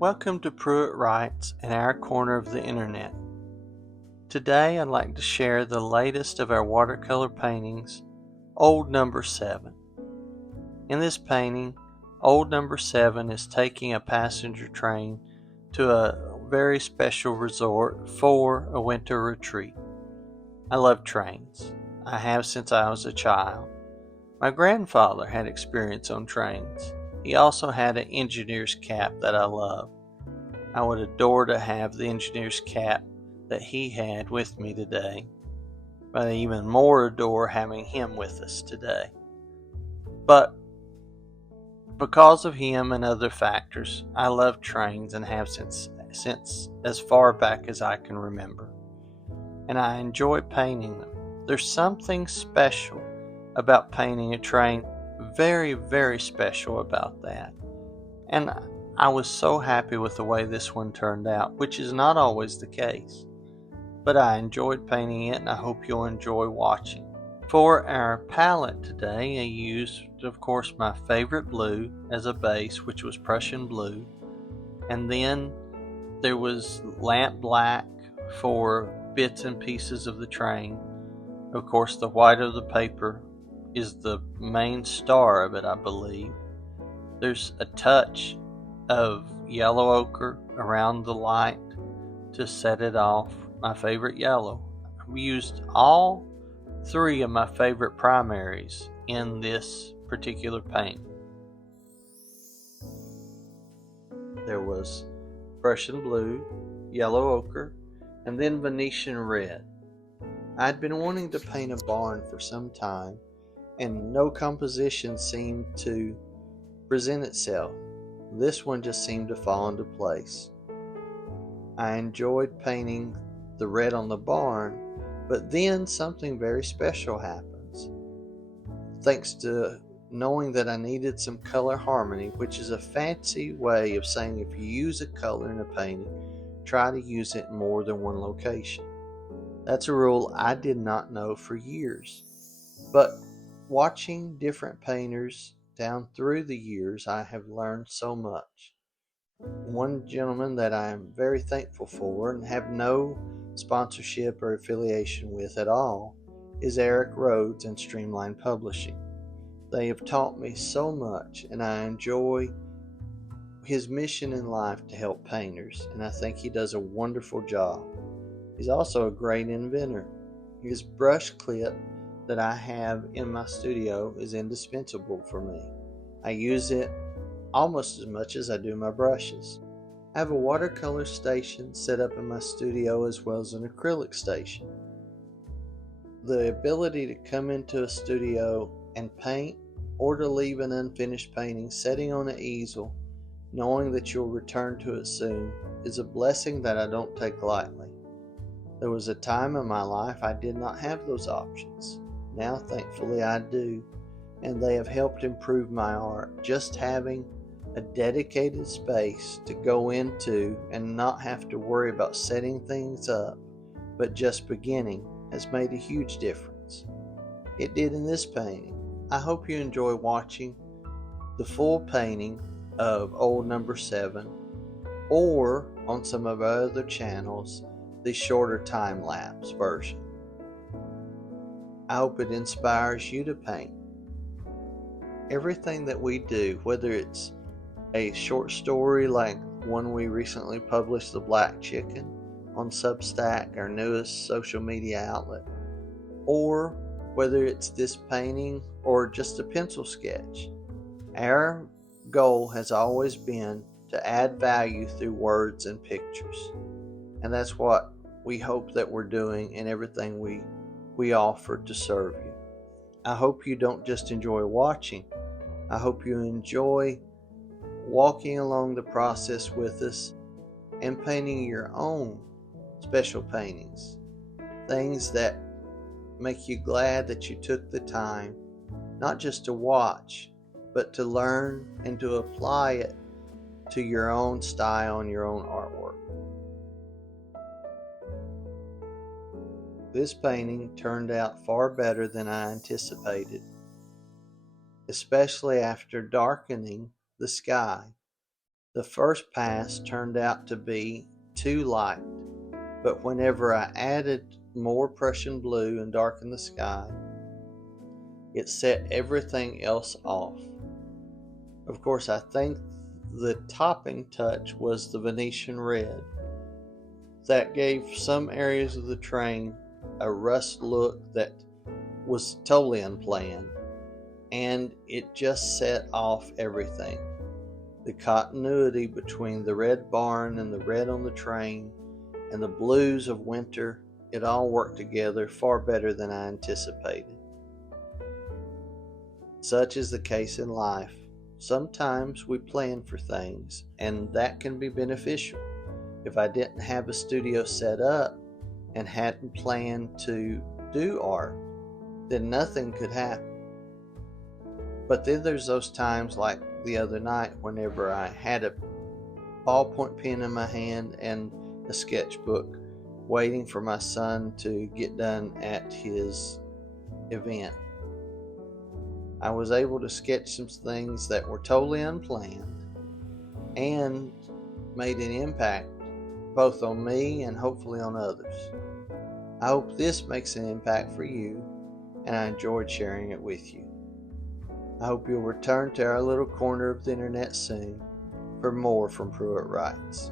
Welcome to Pruitt Writes in our corner of the internet. Today I'd like to share the latest of our watercolor paintings, Old Number 7. In this painting, Old Number 7 is taking a passenger train to a very special resort for a winter retreat. I love trains. I have since I was a child. My grandfather had experience on trains. He also had an engineer's cap that I love. I would adore to have the engineer's cap that he had with me today, but I even more adore having him with us today. But because of him and other factors, I love trains and have since as far back as I can remember. And I enjoy painting them. There's something special about painting a train, very, very special about that. And I was so happy with the way this one turned out, which is not always the case. But I enjoyed painting it, and I hope you'll enjoy watching. For our palette today, I used, of course, my favorite blue as a base, which was Prussian blue. And then there was lamp black for bits and pieces of the train. Of course, the white of the paper is the main star of it, I believe. There's a touch of yellow ochre around the light to set it off, my favorite yellow. We used all three of my favorite primaries in this particular paint. There was Prussian blue, yellow ochre, and then Venetian red. I'd been wanting to paint a barn for some time, and no composition seemed to present itself. This one just seemed to fall into place. I enjoyed painting the red on the barn, but then something very special happens. Thanks to knowing that I needed some color harmony, which is a fancy way of saying if you use a color in a painting, try to use it in more than one location. That's a rule I did not know for years. But watching different painters down through the years, I have learned so much. One gentleman that I am very thankful for and have no sponsorship or affiliation with at all is Eric Rhodes and Streamline Publishing. They have taught me so much, and I enjoy his mission in life to help painters, and I think he does a wonderful job. He's also a great inventor. His brush clip that I have in my studio is indispensable for me. I use it almost as much as I do my brushes. I have a watercolor station set up in my studio as well as an acrylic station. The ability to come into a studio and paint or to leave an unfinished painting sitting on an easel, knowing that you'll return to it soon, is a blessing that I don't take lightly. There was a time in my life I did not have those options. Now, thankfully, I do, and they have helped improve my art. Just having a dedicated space to go into and not have to worry about setting things up, but just beginning, has made a huge difference. It did in this painting. I hope you enjoy watching the full painting of Old Number 7, or on some of our other channels, the shorter time-lapse version. I hope it inspires you to paint. Everything that we do, whether it's a short story like one we recently published, The Black Chicken, on Substack, our newest social media outlet, or whether it's this painting or just a pencil sketch, our goal has always been to add value through words and pictures. And that's what we hope that we're doing in everything we offer to serve you. I hope you don't just enjoy watching. I hope you enjoy walking along the process with us and painting your own special paintings. Things that make you glad that you took the time, not just to watch, but to learn and to apply it to your own style and your own artwork. This painting turned out far better than I anticipated, especially after darkening the sky The first pass turned out to be too light, but whenever I added more Prussian blue and darkened the sky, it set everything else off. Of course, I think the topping touch was the Venetian red. That gave some areas of the train a rust look that was totally unplanned, and it just set off everything. The continuity between the red barn and the red on the train and the blues of winter, it all worked together far better than I anticipated. Such is the case in life. Sometimes we plan for things, and that can be beneficial. If I didn't have a studio set up and hadn't planned to do art, then nothing could happen. But then there's those times like the other night whenever I had a ballpoint pen in my hand and a sketchbook waiting for my son to get done at his event. I was able to sketch some things that were totally unplanned and made an impact both on me and hopefully on others. I hope this makes an impact for you, and I enjoyed sharing it with you. I hope you'll return to our little corner of the internet soon for more from Pruitt Writes.